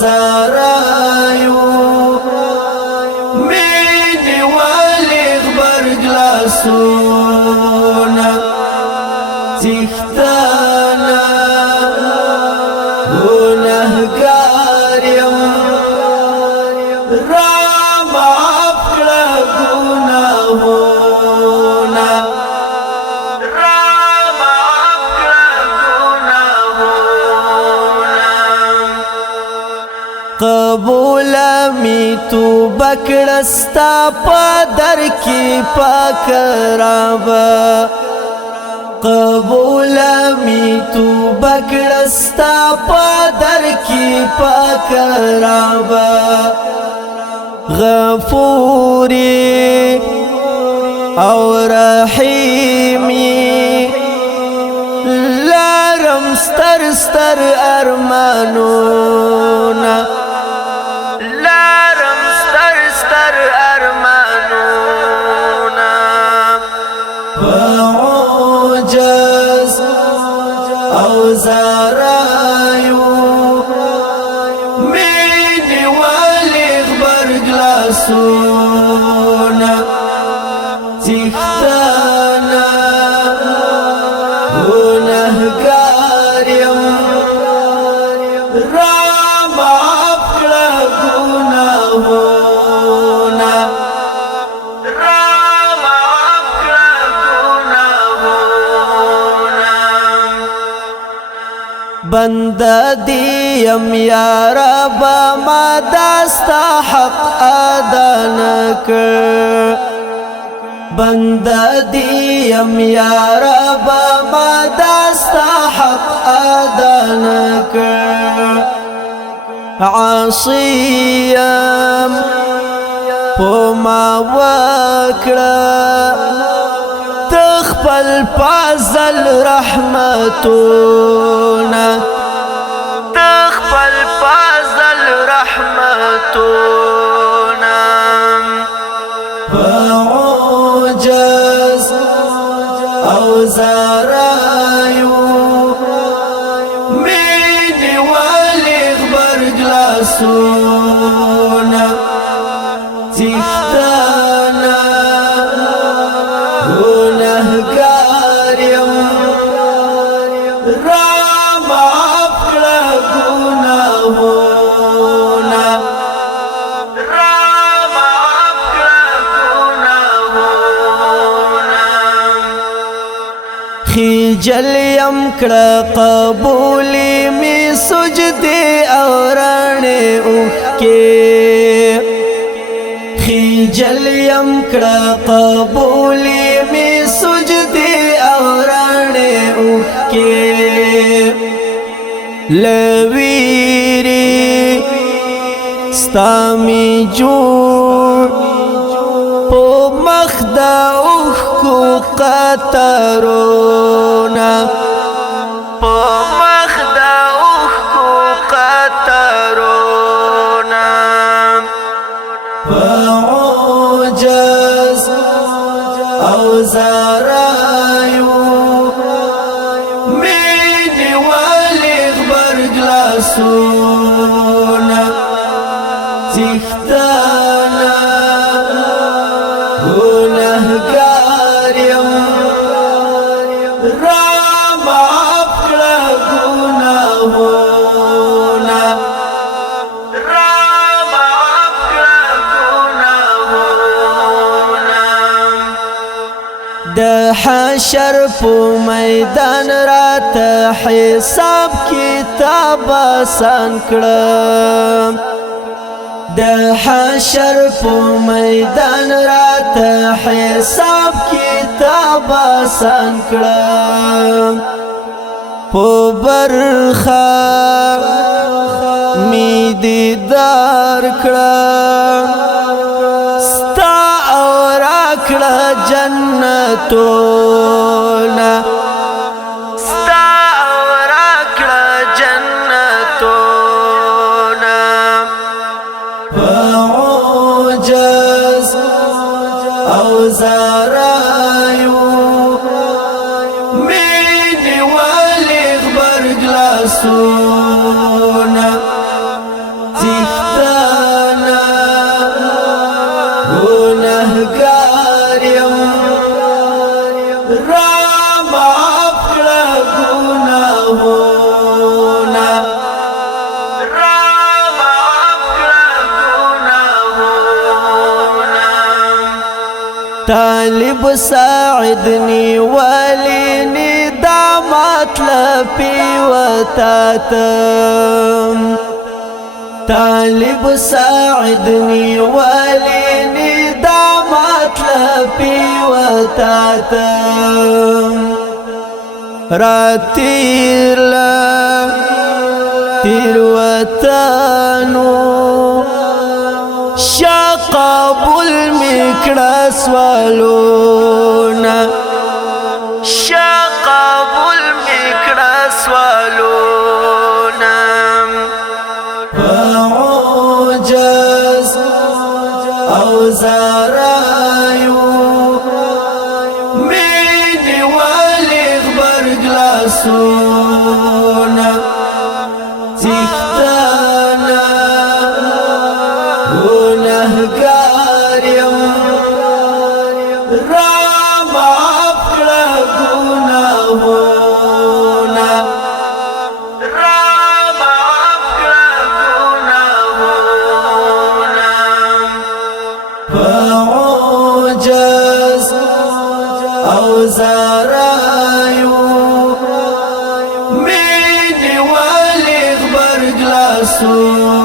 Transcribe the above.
زارایو مینی والی غبرگ لاسونا تیختانا گناهگار یم رام عفکڑا گناہونا رام عفکڑا گناہونا قبول می تو بکڑستا پادر کی پاک رابا قبول می تو بکڑستا پادر کی پاک رابا غفوری او رحیمی لارم ستر ستر ارمانونا لارم ستر ستر ارمانونا فعوجز او زارایو مینی والی غبرگ لاسونا تیختانا گناهگار یم رام عفکڑا گناہونا رام عفکڑا گناہونا بنده دیم یا رب ما داستا حق ادا نکر بنده دیم یا رب ما داستا حق ادا نکر عاصیم پو ما وکړه تخپل فضل رحمتونه تخپل فضل رحمتونه فعوجز او زارایو مینی والی غبرگ لاسونا تیختانا گناهگار یم رام عفکڑا گناہونا رام عفکڑا گناہونا خیجل یم کڑا قبولی می سجدی اورانے اوکے خیجل یم کڑا قبولی می سجدی اورانے اوکے لویری ستامی جوڑ پو مخدا اوکو قطرونا پو مخدا اوکو قطرونا فعوجز او زارایو مینی والی غبرگ لاسونا تیختانا گناهگار یم رام عفکڑا گناہونا رام عفکڑا گناہونا د حشر پو میدان رات حساب کتاب آسان کړم د حشر پو میدان رات حساب کتاب آسان کړم پو برخه می دیدار کړم ستا او راکړه جنتونه ستا او راکړه جنتونه فعوجز او زارایو مینی والی غبرگ لاسونا طالب ساعدني وليني دامات لفي وتاتم طالب ساعدني وليني دامات لفي وتاتم راتير لا تير وطنو شقبول میکړه سوالونه شقبول میکړه سوالونه عجز او زارایو مینی ولی غبرګ لاسونه تختانا گناهگار یم رام اپکړه گناهونه رام اپکړه گناهونه عجز او زارایو مینی ولی غبرګ لاسونه